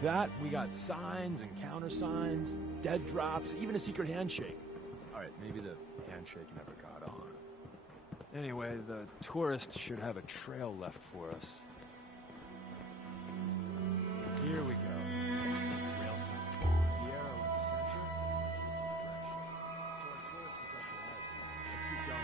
Like that, we got signs and countersigns, dead drops, even a secret handshake. Alright, maybe the handshake never got on. Anyway, the tourist should have a trail left for us. Here we go. Rail sign. The arrow in the center points in the direction. So our tourist is up ahead. Let's keep going.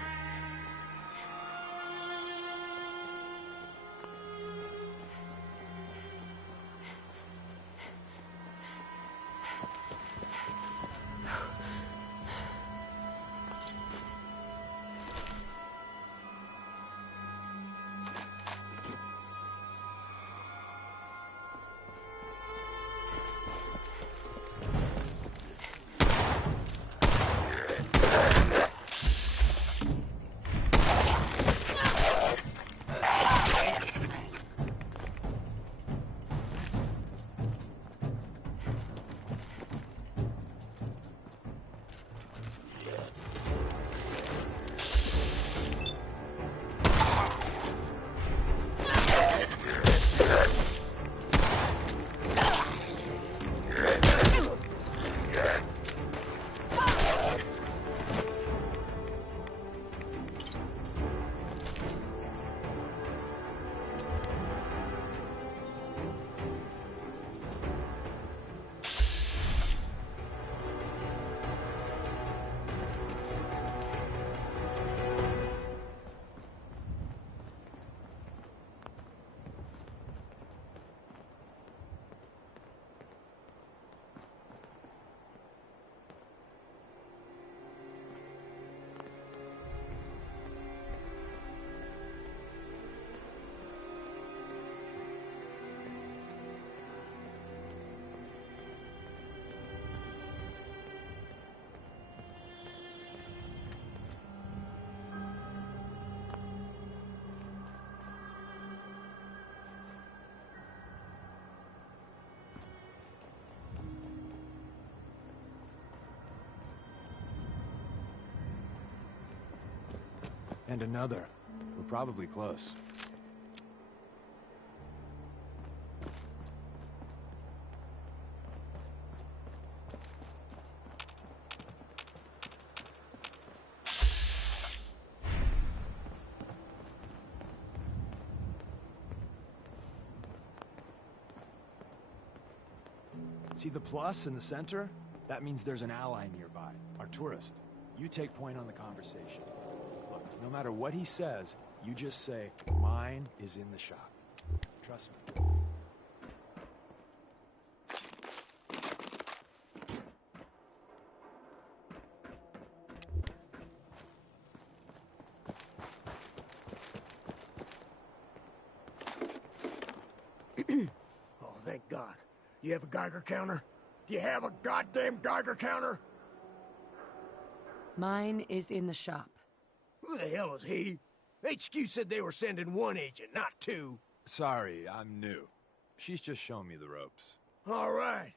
And another. We're probably close. See the plus in the center? That means there's an ally nearby, our tourist. You take point on the conversation. Look, no matter what he says, you just say, mine is in the shop. Trust me. Oh, thank God. You have a Geiger counter? Do you have a goddamn Geiger counter? Mine is in the shop. Who the hell is he? HQ said they were sending one agent, not two. Sorry, I'm new. She's just showing me the ropes. All right.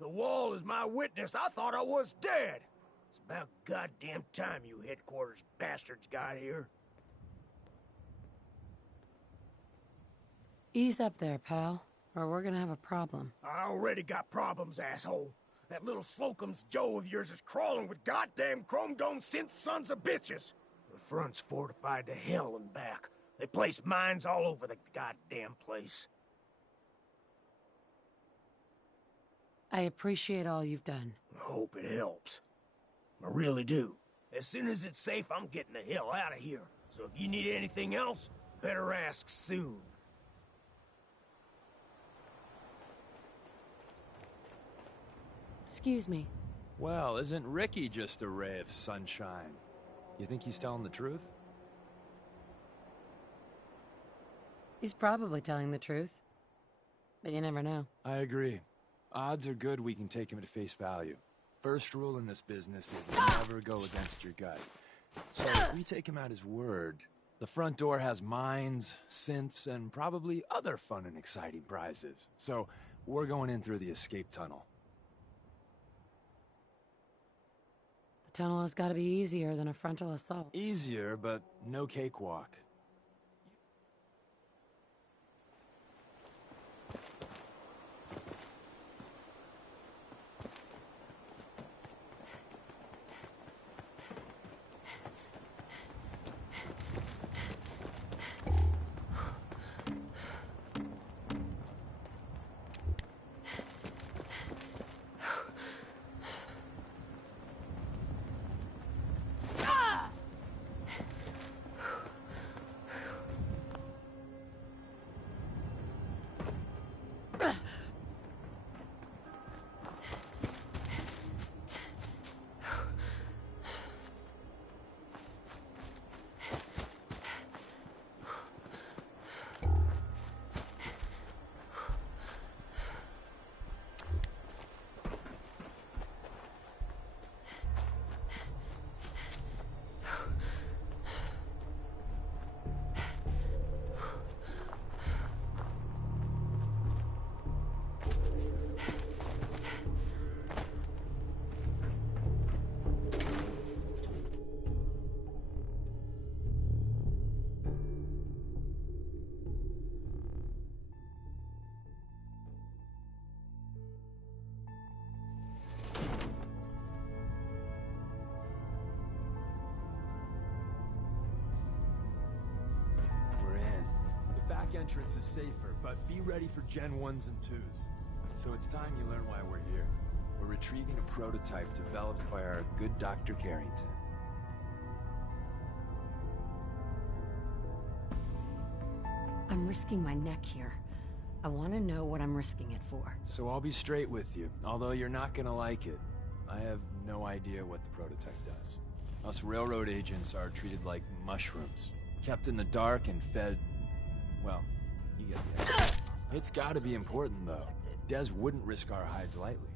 The wall is my witness. I thought I was dead. It's about goddamn time you headquarters bastards got here. Ease up there, pal, or we're gonna have a problem. I already got problems, asshole. That little Slocum's Joe of yours is crawling with goddamn chrome dome synth sons of bitches. The front's fortified to hell and back. They placed mines all over the goddamn place. I appreciate all you've done. I hope it helps. I really do. As soon as it's safe, I'm getting the hell out of here. So if you need anything else, better ask soon. Excuse me. Well, isn't Ricky just a ray of sunshine? You think he's telling the truth? He's probably telling the truth. But you never know. I agree. Odds are good we can take him at face value. First rule in this business is never go against your gut. So if we take him at his word, the front door has mines, synths, and probably other fun and exciting prizes. So we're going in through the escape tunnel. The tunnel has got to be easier than a frontal assault. Easier, but no cakewalk. entrance is safer, but be ready for Gen 1s and 2s. So it's time you learn why we're here. We're retrieving a prototype developed by our good Dr. Carrington. I'm risking my neck here. I want to know what I'm risking it for. So I'll be straight with you, although you're not gonna like it. I have no idea what the prototype does. Us railroad agents are treated like mushrooms, kept in the dark and fed, well, you get the idea. It's gotta be important, though. Des wouldn't risk our hides lightly.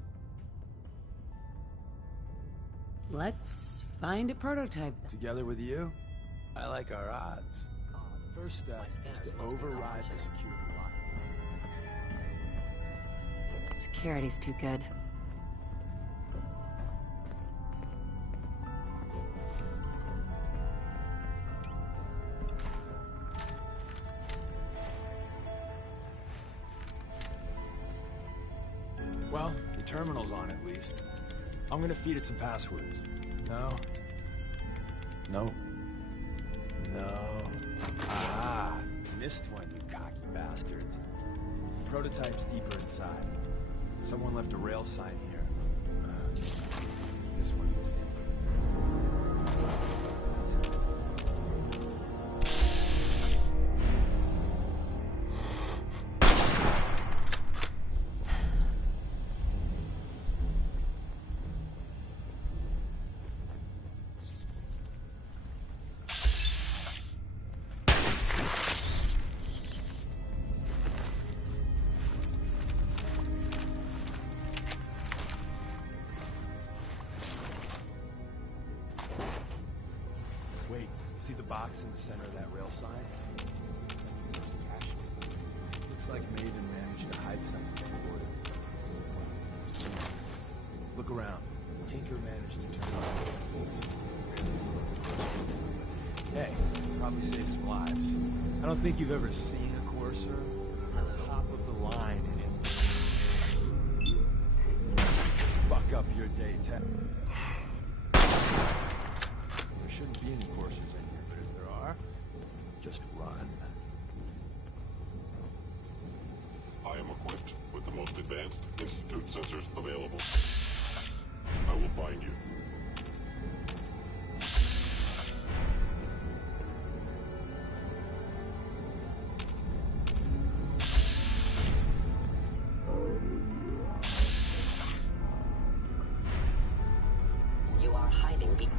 Let's find a prototype. Together with you, I like our odds. First step is to override the security lockdown. Security's too good. Well, the terminal's on at least. I'm gonna feed it some passwords. No. No. No. Ah, missed one, you cocky bastards. Prototype's deeper inside. Someone left a rail sign here. This one is see the box in the center of that rail sign? It's like cash. Looks like Maven managed to hide something before it. Look around. Tinker managed to turn on the defenses. Really slipped. Hey, probably saved some lives. I don't think you've ever seen a Courser. Top of the line in instant. Fuck up your day, Ted. There shouldn't be any Coursers in here, but if there are, just run. I am equipped with the most advanced Institute sensors available. I will find you. You are hiding behind.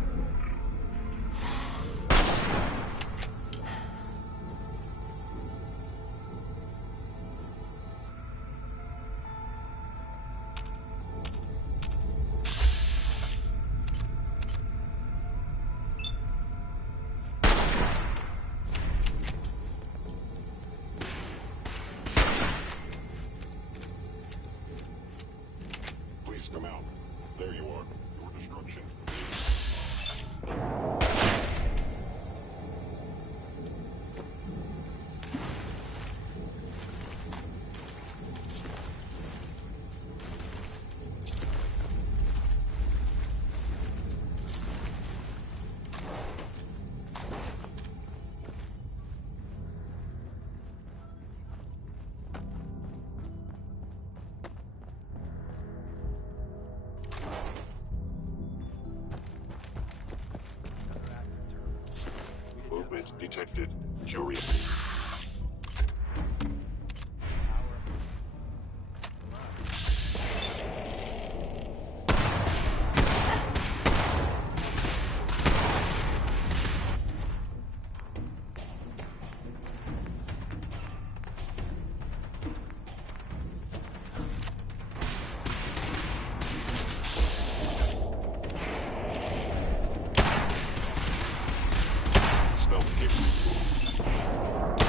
Please come out. There you are. Your destruction. Another active terminal. Movement detected. Curious. Stealth capable.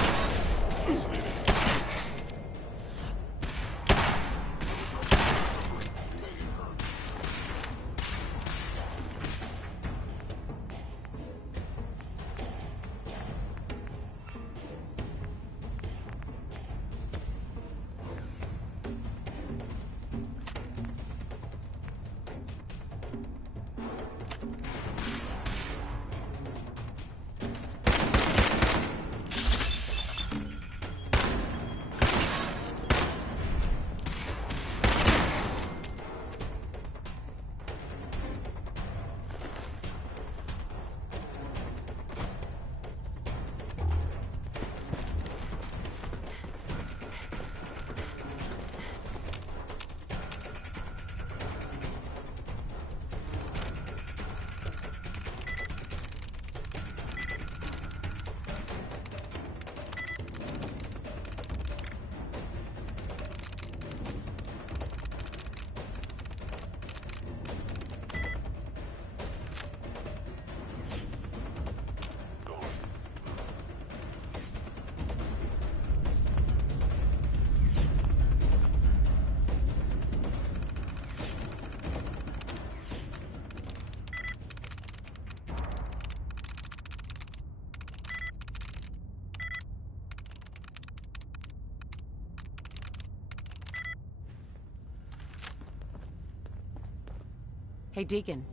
Hey, Deacon.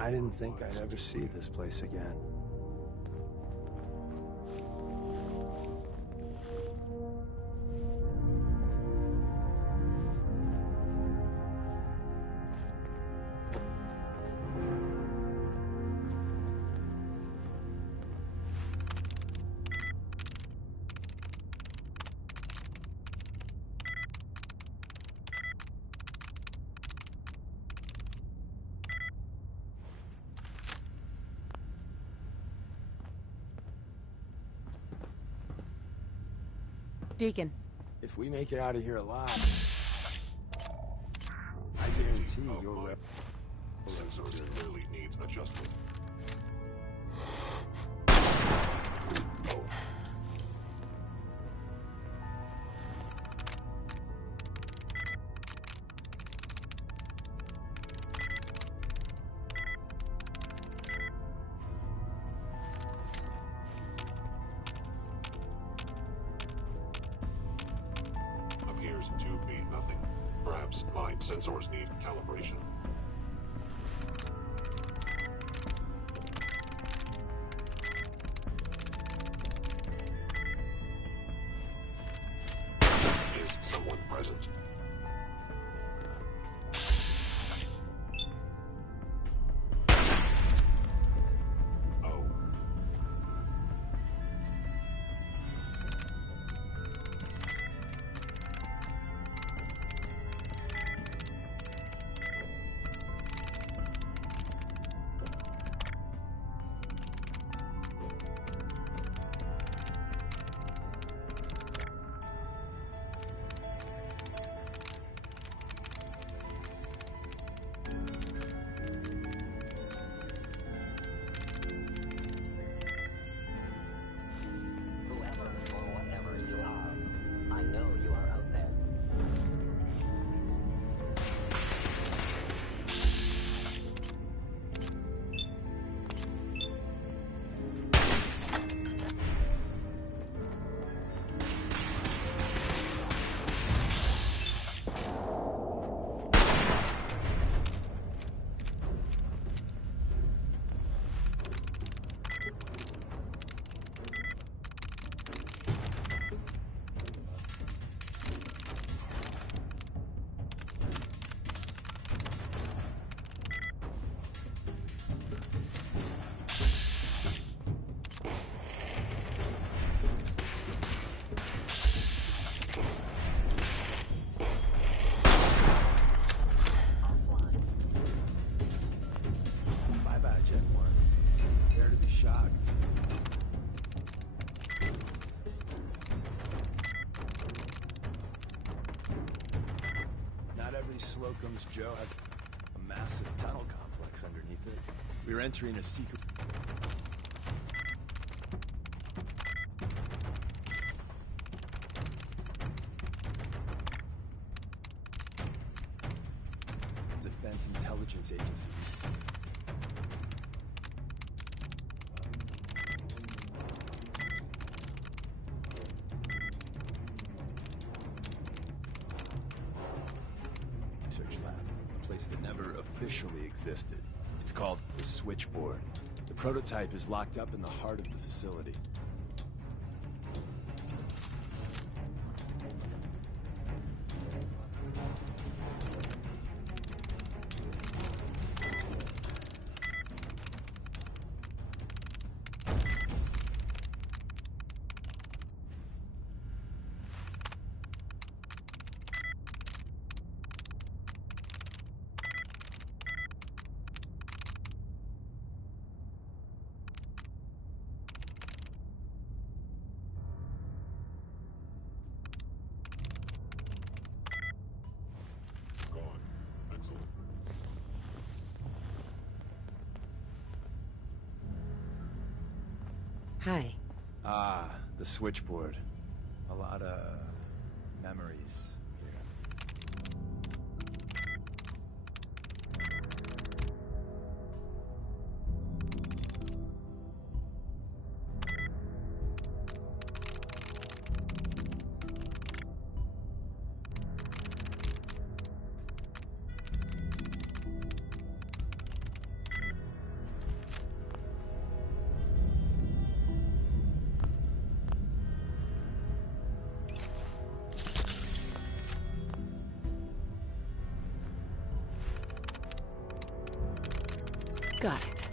I didn't think I'd ever see this place again. Deacon. If we make it out of here alive, I guarantee your Sensor clearly needs adjustment. Appears to be nothing. Perhaps my sensors need calibration. Is someone present? Oh. Whoever or whatever you are, I know you are out there. Bye-bye, Gen 1. Prepare to be shocked. Not every Slocum's Joe has a massive tunnel complex underneath it. We're entering a secret... Defense Intelligence Agency. Research lab, a place that never officially existed. It's called the Switchboard. The prototype is locked up in the heart of the facility. Gone. Excellent. Hi. Ah, the Switchboard. A lot of memories here. Got it.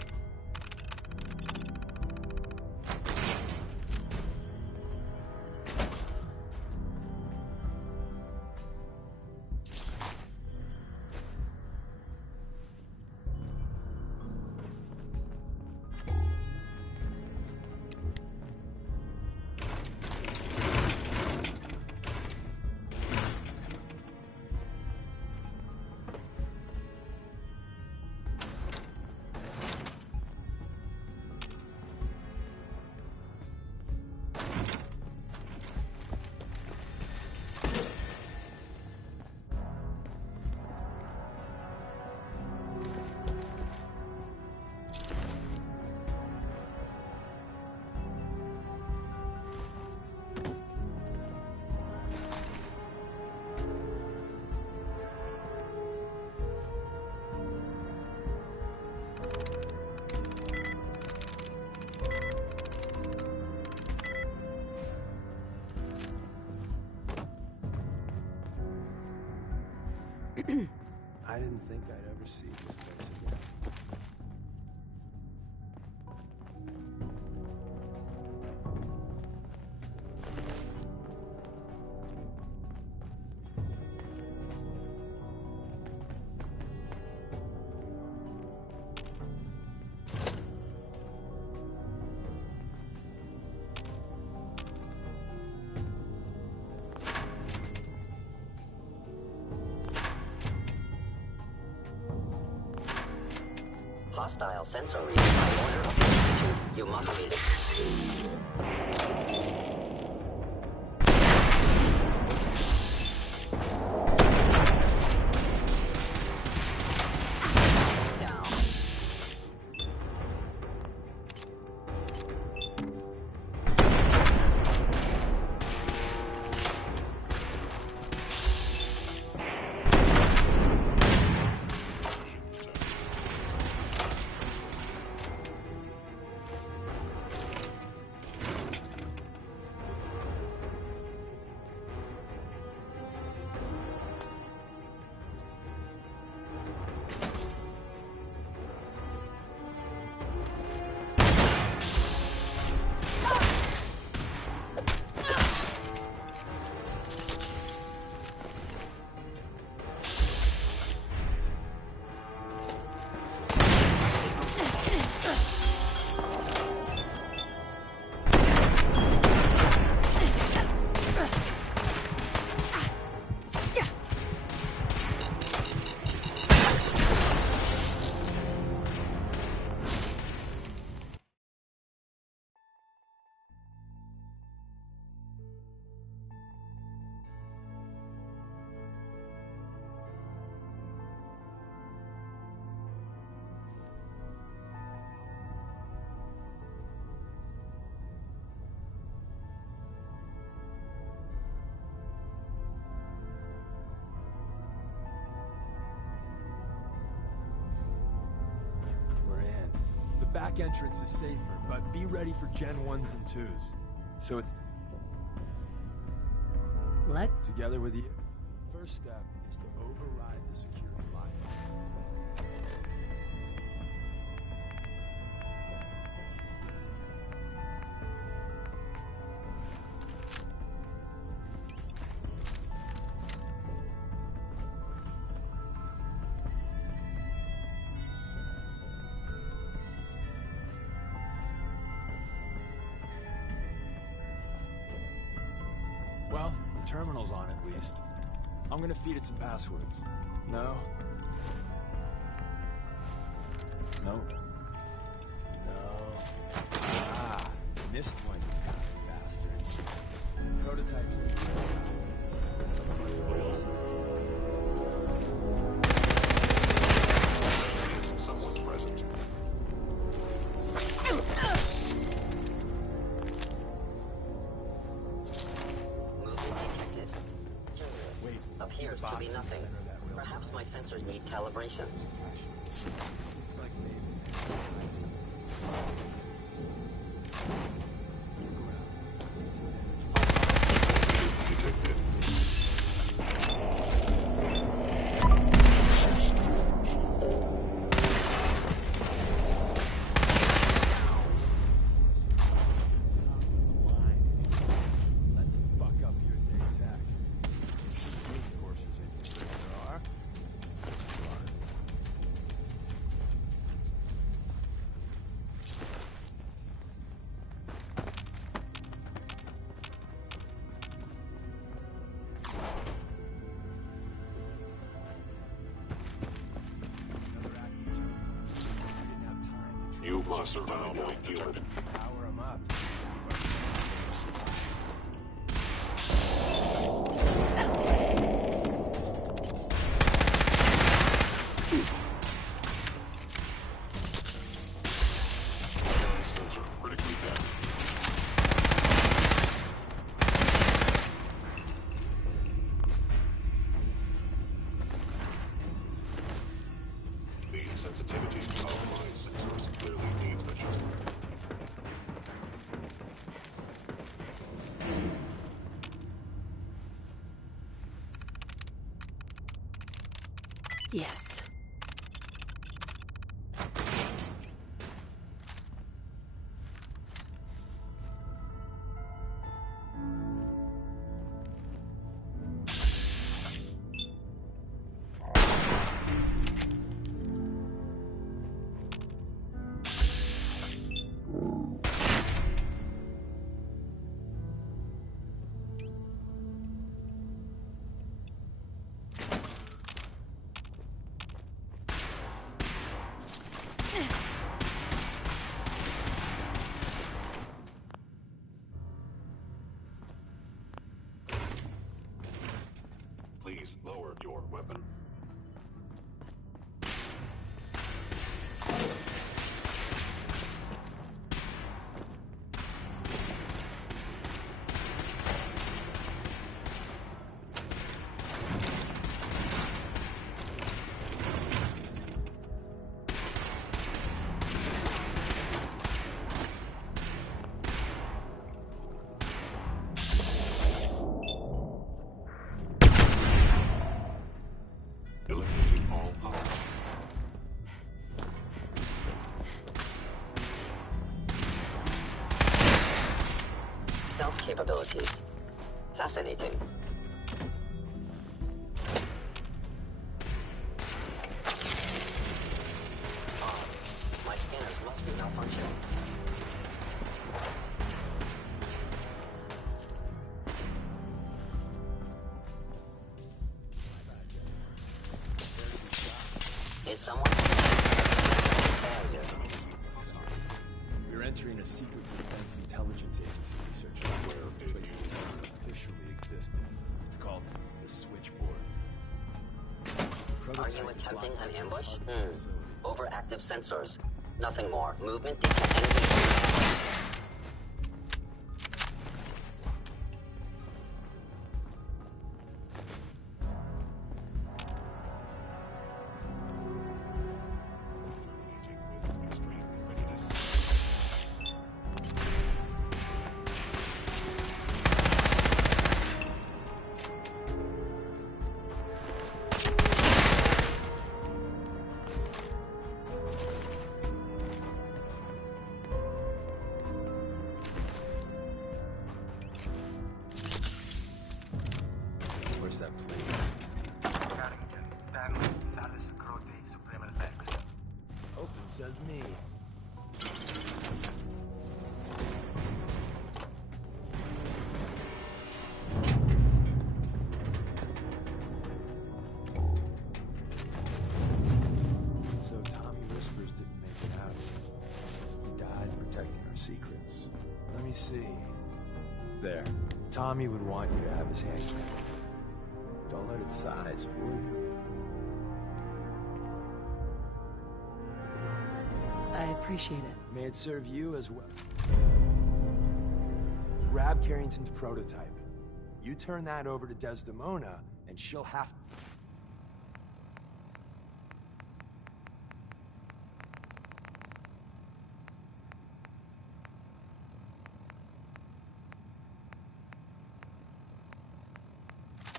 I didn't think I'd ever see this place again. Hostile sensor reading by order of the Institute. You must read it. Back entrance is safer, but be ready for Gen 1s and 2s. So it's Let's... together with you. First step is to override the security line. Well, the terminal's on at least. I'm gonna feed it some passwords. No? No? No? Ah, missed one, you bastards. Prototypes need to be Someone's present. Appears to be nothing. Perhaps my sensors need calibration. Looks like maybe. Must survive point healer. Power 'em up. Sensor critically damaged. The sensitivity of mine sensors clearly needs adjustment. Yes. Please lower your weapon. Eliminating all hostiles. Stealth capabilities. Fascinating. My scanners must be malfunctioning. Is someone failure? We're entering a secret defense intelligence agency research where a place that never officially existed. It's called the Switchboard. Are Prototype you is attempting locked an in ambush? part of the facility. Overactive sensors. Nothing more. Movement detect enemy. Extreme prejudice. Where's that plane? Carrington, Stanley, Salis, Crote, Supremal Lex. Open says me. So Tommy Whispers didn't make it out. He died protecting our secrets. Let me see. There. Tommy would want you to have his hand. Don't let its size fool you. I appreciate it. May it serve you as well. Grab Carrington's prototype. You turn that over to Desdemona, and she'll have...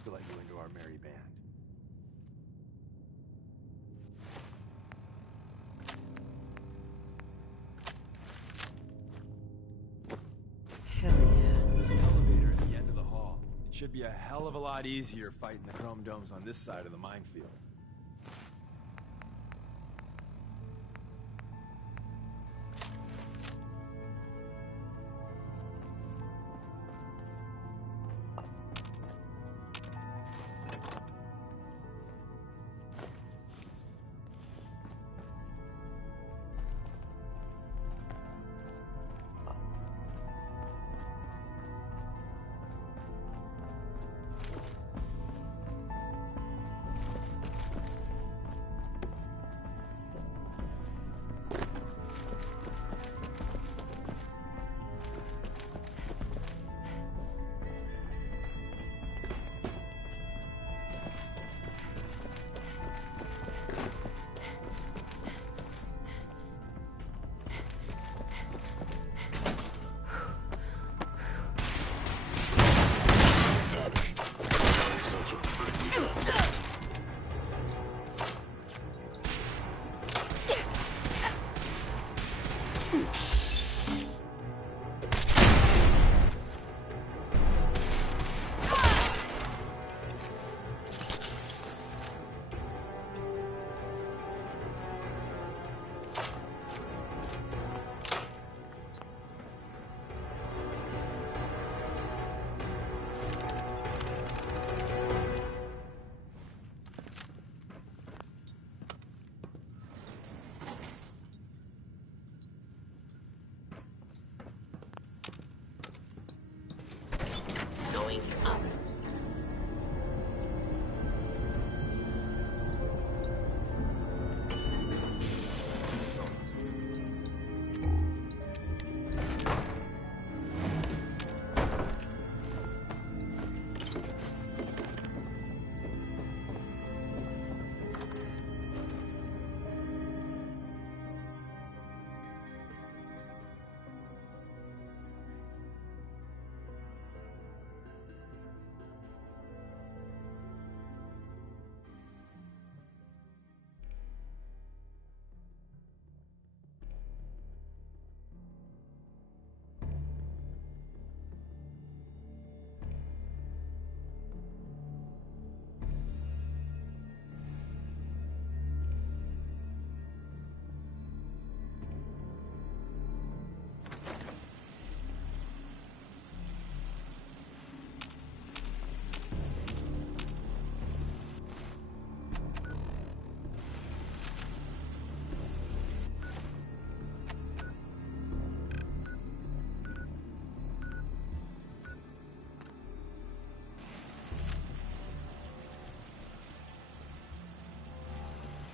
to let you into our merry band. Hell yeah. There's an elevator at the end of the hall. It should be a hell of a lot easier fighting the chrome domes on this side of the minefield.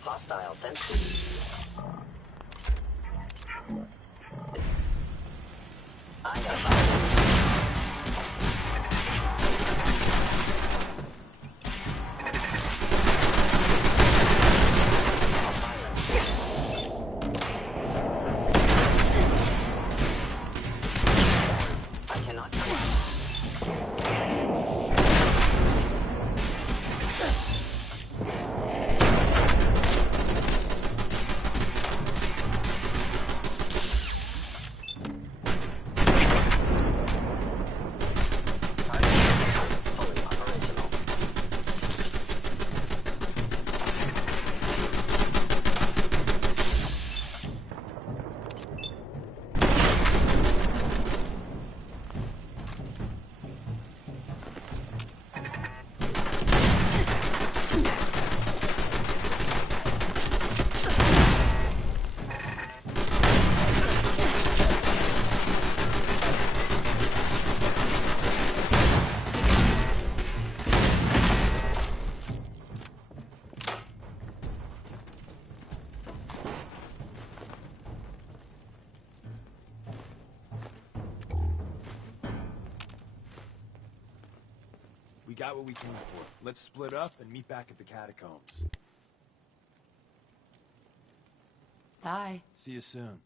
Hostile sentry. I am I cannot fully operational. We got what we came for. Let's split up and meet back at the catacombs. Bye. See you soon.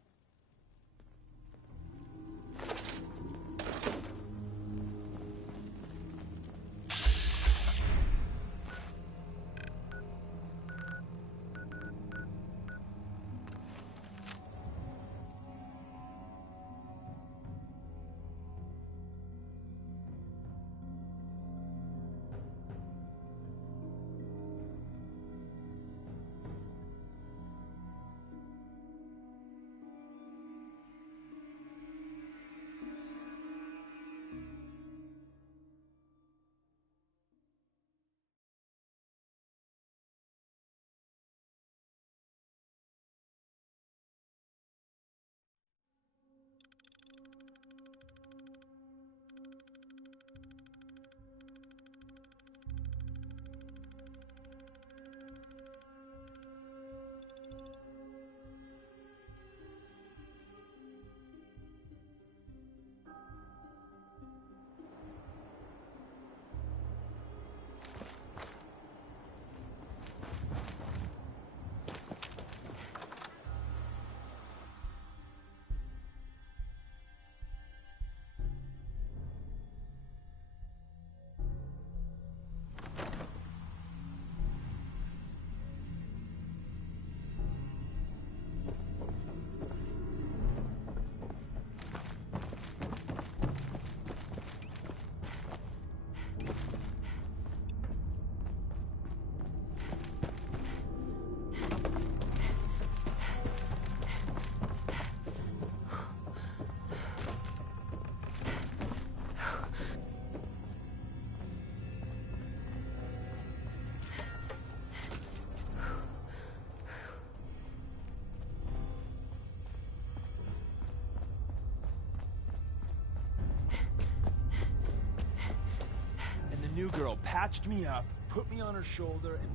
New girl patched me up, put me on her shoulder, and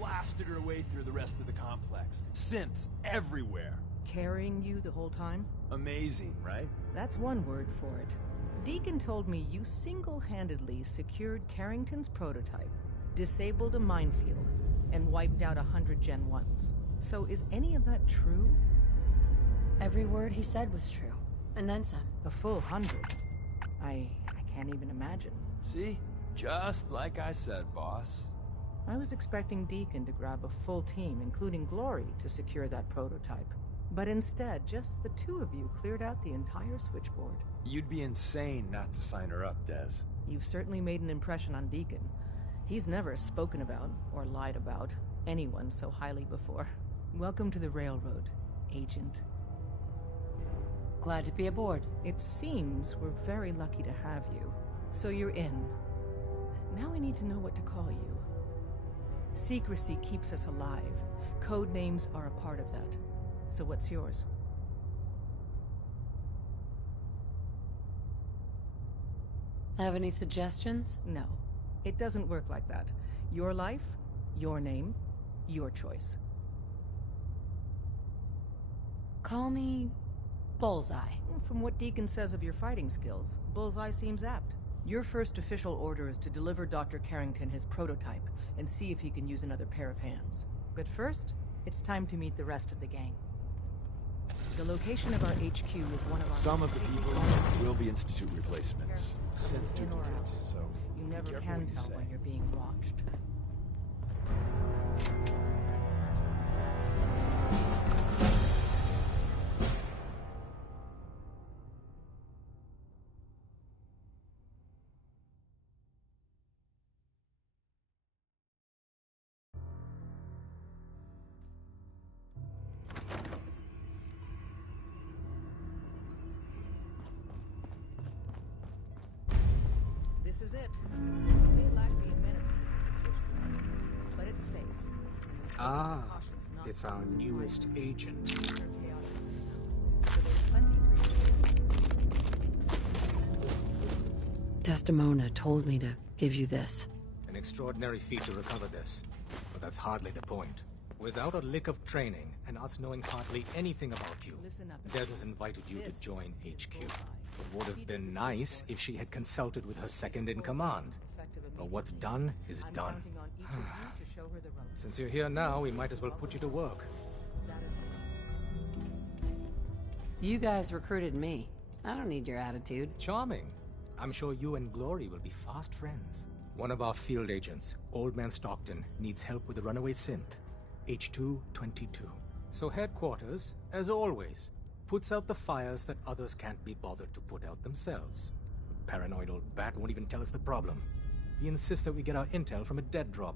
blasted her way through the rest of the complex. Synths everywhere. Carrying you the whole time? Amazing, right? That's one word for it. Deacon told me you single-handedly secured Carrington's prototype, disabled a minefield, and wiped out 100 Gen 1s. So is any of that true? Every word he said was true. And then some. A full 100. I can't even imagine. See? Just like I said, boss. I was expecting Deacon to grab a full team, including Glory, to secure that prototype. But instead, just the two of you cleared out the entire switchboard. You'd be insane not to sign her up, Des. You've certainly made an impression on Deacon. He's never spoken about, or lied about, anyone so highly before. Welcome to the Railroad, Agent. Glad to be aboard. It seems we're very lucky to have you. So you're in. Now we need to know what to call you. Secrecy keeps us alive. Code names are a part of that. So what's yours? Have any suggestions? No. It doesn't work like that. Your life, your name, Your choice. Call me Bullseye. From what Deacon says of your fighting skills, Bullseye seems apt. Your first official order is to deliver Dr. Carrington his prototype and see if he can use another pair of hands. But first, it's time to meet the rest of the gang. The location of our HQ is one of our... Some of the people will be Institute replacements. Synth In or out. duplicates, so You never careful can what you tell say. when you're being watched. This is it. It may lack the amenities of the switchboard, but it's safe. And we've taken Ah, precautions not it's to our be surprised newest agent. by their chaotic now. So there's plenty for you. Desdemona told me to give you this. An extraordinary feat to recover this, but that's hardly the point. Without a lick of training, and us knowing hardly anything about you, Listen up. Des has invited you This to join is HQ. Bullseye. It would have been nice if she had consulted with her second-in-command. But what's done is I'm done. counting on each of you to show her the ropes. Since you're here now, we might as well put you to work. That is You guys recruited me. I don't need your attitude. Charming. I'm sure you and Glory will be fast friends. One of our field agents, Old Man Stockton, needs help with the runaway synth. H222. So headquarters, as always, puts out the fires that others can't be bothered to put out themselves. The paranoid old bat won't even tell us the problem. He insists that we get our intel from a dead drop.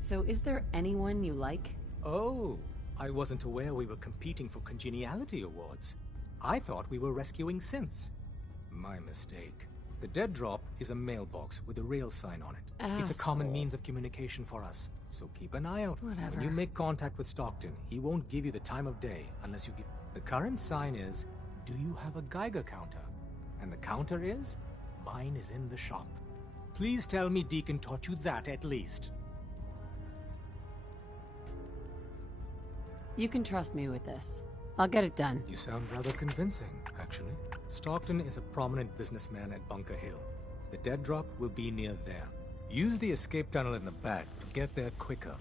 So is there anyone you like? Oh, I wasn't aware we were competing for congeniality awards. I thought we were rescuing synths. My mistake. The dead drop is a mailbox with a rail sign on it. It's a common Asshole. means of communication for us, so keep an eye out. Whatever. When you make contact with Stockton, he won't give you the time of day unless you give... The current sign is, do you have a Geiger counter? And the counter is, mine is in the shop. Please tell me Deacon taught you that at least. You can trust me with this. I'll get it done. You sound rather convincing, actually. Stockton is a prominent businessman at Bunker Hill. The dead drop will be near there. Use the escape tunnel in the back to get there quicker.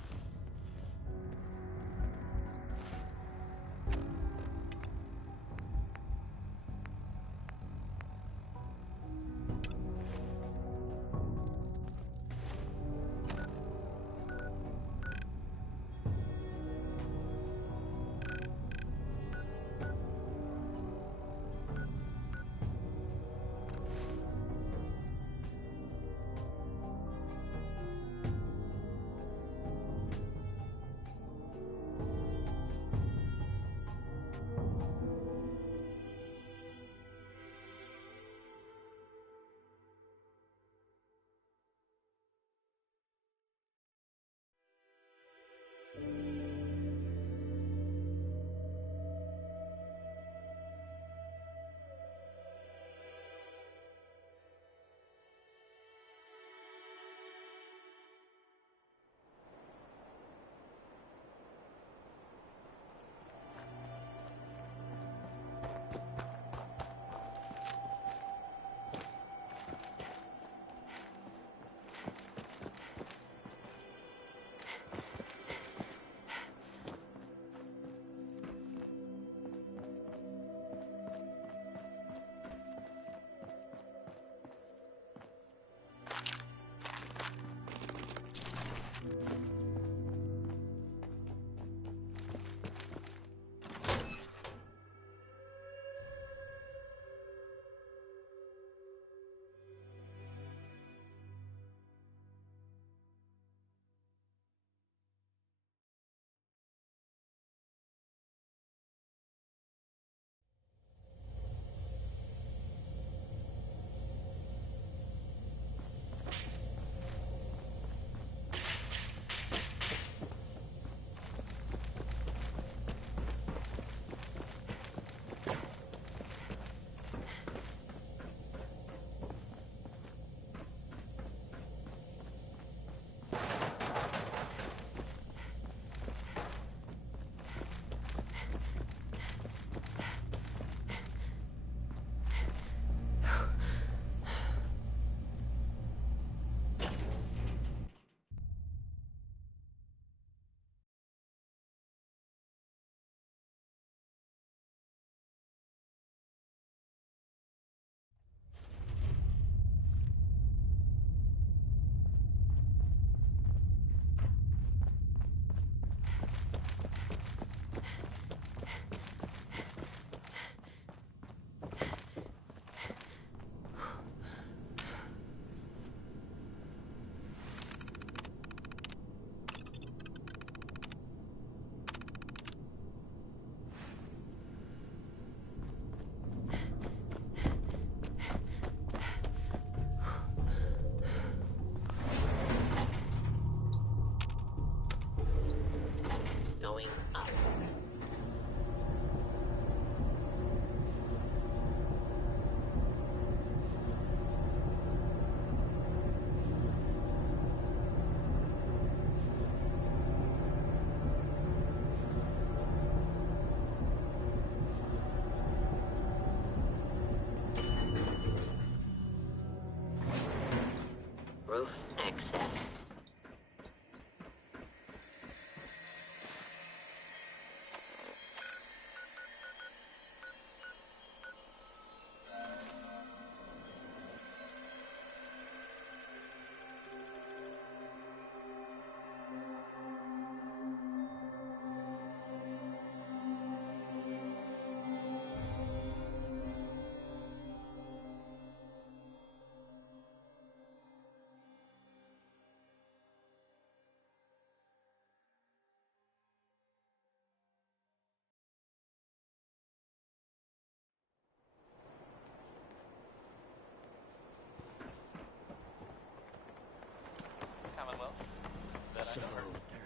so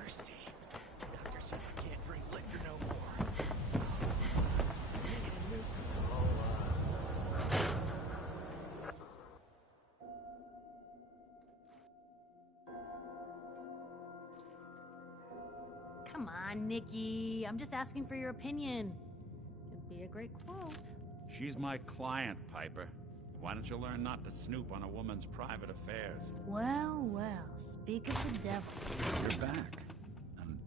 thirsty. Doctor says I can't drink liquor no more. Need a new Come on, Nikki. I'm just asking for your opinion. It'd be a great quote. She's my client, Piper. Why don't you learn not to snoop on a woman's private affairs? Well, well, speak of the devil. You're back. And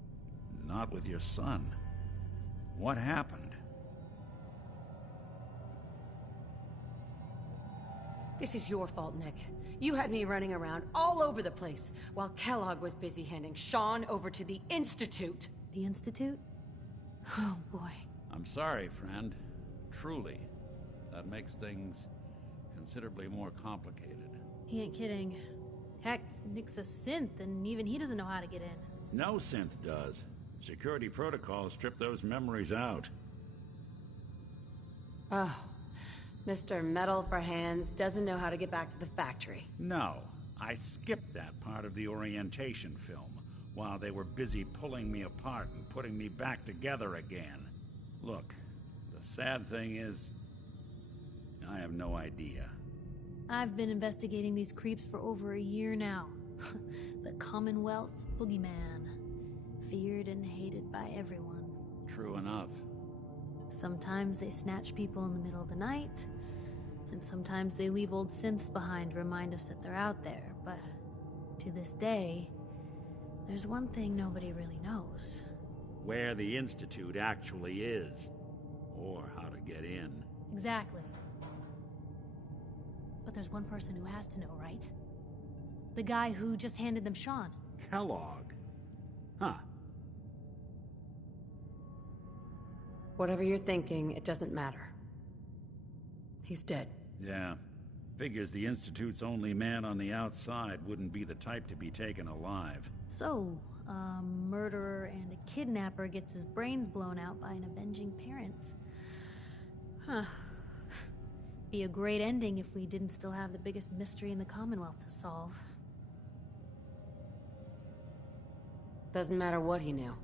not with your son. What happened? This is your fault, Nick. You had me running around all over the place while Kellogg was busy handing Sean over to the Institute. The Institute? Oh, boy. I'm sorry, friend. Truly. That makes things considerably more complicated. He ain't kidding. Heck, Nick's a synth, and even he doesn't know how to get in. No synth does. Security protocols strip those memories out. Oh, Mr. Metal for Hands doesn't know how to get back to the factory. No, I skipped that part of the orientation film while they were busy pulling me apart and putting me back together again. Look, the sad thing is, I have no idea. I've been investigating these creeps for over a year now. The Commonwealth's boogeyman. Feared and hated by everyone. True enough. Sometimes they snatch people in the middle of the night, and sometimes they leave old synths behind to remind us that they're out there, but to this day, there's one thing nobody really knows. Where the Institute actually is, or how to get in. Exactly. But there's one person who has to know, right? The guy who just handed them Sean. Kellogg? Huh. Whatever you're thinking, it doesn't matter. He's dead. Yeah. Figures the Institute's only man on the outside wouldn't be the type to be taken alive. So, a murderer and a kidnapper gets his brains blown out by an avenging parent. Huh. Be a great ending if we didn't still have the biggest mystery in the Commonwealth to solve. Doesn't matter what he knew.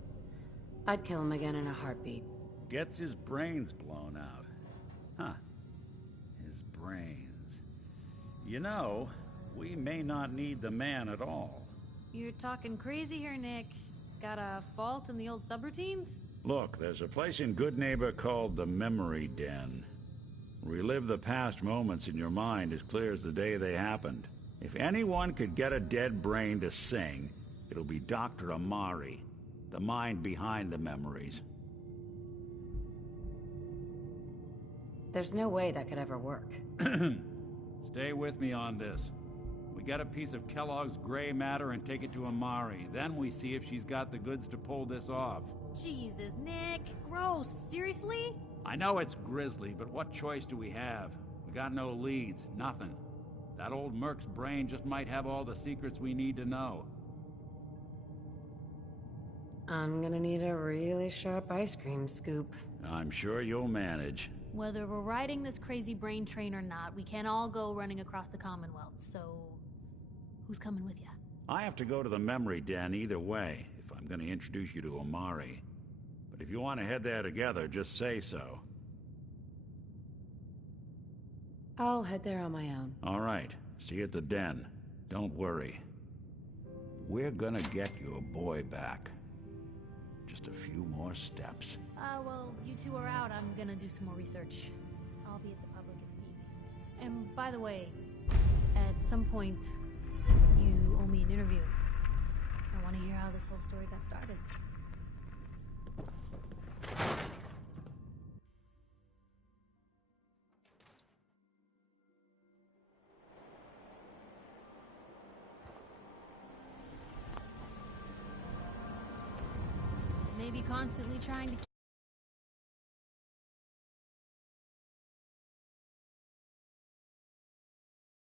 I'd kill him again in a heartbeat. Gets his brains blown out. Huh. His brains. You know, we may not need the man at all. You're talking crazy here, Nick. Got a fault in the old subroutines? Look, there's a place in Good Neighbor called the Memory Den. Relive the past moments in your mind as clear as the day they happened. If anyone could get a dead brain to sing, it'll be Dr. Amari, the mind behind the memories. There's no way that could ever work. Stay with me on this. We get a piece of Kellogg's gray matter and take it to Amari. Then we see if she's got the goods to pull this off. Jesus, Nick. Gross. Seriously? I know it's grisly, but what choice do we have? We got no leads, nothing. That old Merc's brain just might have all the secrets we need to know. I'm gonna need a really sharp ice cream scoop. I'm sure you'll manage. Whether we're riding this crazy brain train or not, we can't all go running across the Commonwealth, so... who's coming with you? I have to go to the Memory Den either way, if I'm going to introduce you to Amari. But if you want to head there together, just say so. I'll head there on my own. All right. See you at the den. Don't worry. We're gonna get your boy back. Just a few more steps. Well, you two are out. I'm gonna do some more research. I'll be at the public if need be. And by the way, at some point, you owe me an interview. I want to hear how this whole story got started. Maybe constantly trying to